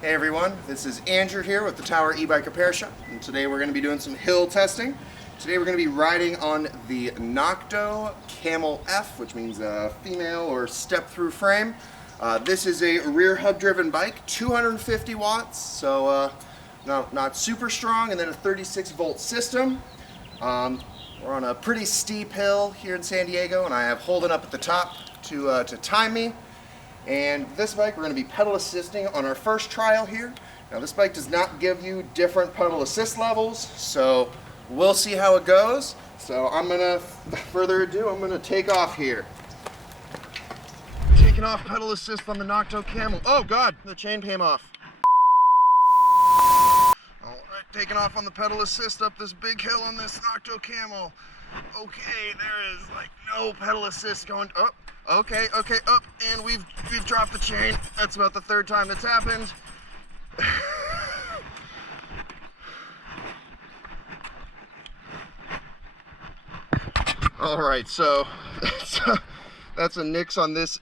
Hey everyone, this is Andrew here with the Tower e-bike repair shop, and today we're going to be doing some hill testing. Today we're going to be riding on the Nakto Camel F, which means a female or step-through frame. This is a rear hub-driven bike, 250 watts, so not super strong, and then a 36-volt system. We're on a pretty steep hill here in San Diego, and I have Holden up at the top to time me. And this bike, we're going to be pedal assisting on our first trial here. Now this bike does not give you different pedal assist levels, so we'll see how it goes. So I'm going to, without further ado, I'm going to take off here. Taking off pedal assist on the Nakto Camel. Oh God, the chain came off. Alright, taking off on the pedal assist up this big hill on this Nakto Camel. Okay, there is like no pedal assist going up. Okay, up, and we've dropped the chain. That's about the third time that's happened. All right, so that's a nix on this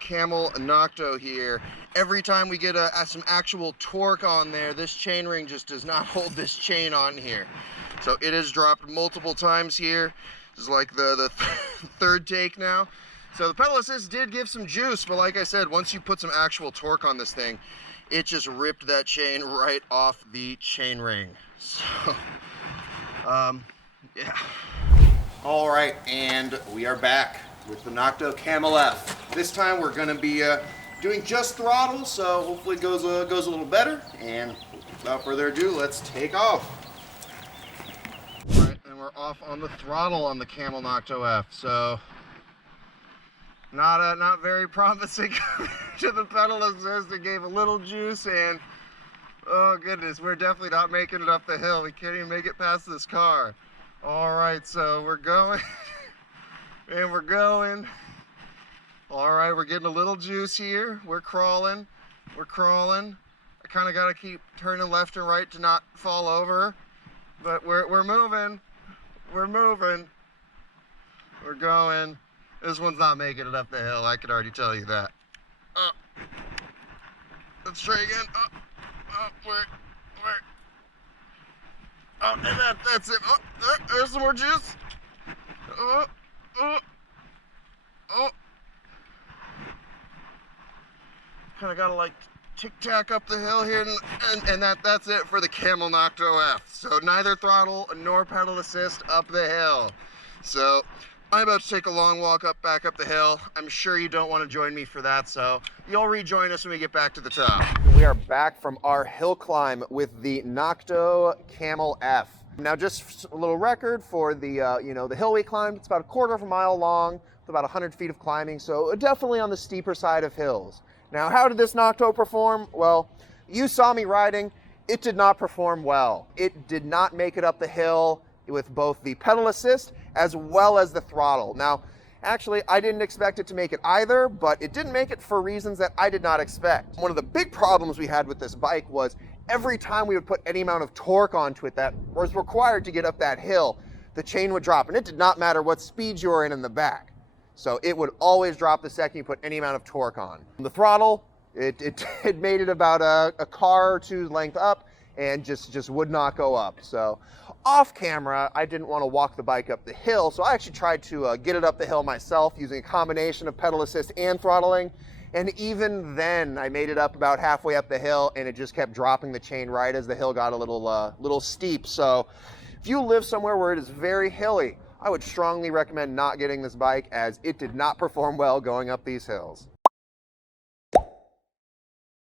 Camel Nakto here. Every time we get some actual torque on there, this chain ring just does not hold this chain on here. So it has dropped multiple times here. This is like the third take now. So the pedal assist did give some juice, but like I said, once you put some actual torque on this thing, it just ripped that chain right off the chain ring. So, yeah. All right, and we are back with the Nakto Camel F. This time we're gonna be doing just throttle, so hopefully it goes a little better. And without further ado, let's take off. All right, and we're off on the throttle on the Camel Nakto F. So not very promising to the pedal assist. It gave a little juice, and oh goodness, we're definitely not making it up the hill. We can't even make it past this car. All right, so we're going and we're going. All right, we're getting a little juice here. We're crawling. I kind of got to keep turning left and right to not fall over, but we're moving. We're going. This one's not making it up the hill, I can already tell you that. Let's try again. Where? Oh, and that's it. Oh, there's some more juice. Kind of gotta like tic-tac up the hill here, and that's it for the Camel Nakto F. So neither throttle nor pedal assist up the hill. So I'm about to take a long walk back up the hill. I'm sure you don't want to join me for that, so you'll rejoin us when we get back to the top. We are back from our hill climb with the Nakto Camel F. Now, just a little record for the the hill we climbed. It's about 1/4 of a mile long, with about 100 feet of climbing, so definitely on the steeper side of hills. Now, how did this Nakto perform? Well, you saw me riding. It did not perform well. It did not make it up the hill with both the pedal assist as well as the throttle. Now, actually, I didn't expect it to make it either, but it didn't make it for reasons that I did not expect. One of the big problems we had with this bike was every time we would put any amount of torque onto it that was required to get up that hill, the chain would drop, and it did not matter what speed you were in the back. So it would always drop the second you put any amount of torque on. The throttle, it made it about a car or two's length up, and just would not go up. So off camera, I didn't want to walk the bike up the hill, so I actually tried to get it up the hill myself using a combination of pedal assist and throttling. And even then, I made it up about halfway up the hill, and it just kept dropping the chain right as the hill got a little steep. So if you live somewhere where it is very hilly, I would strongly recommend not getting this bike, as it did not perform well going up these hills.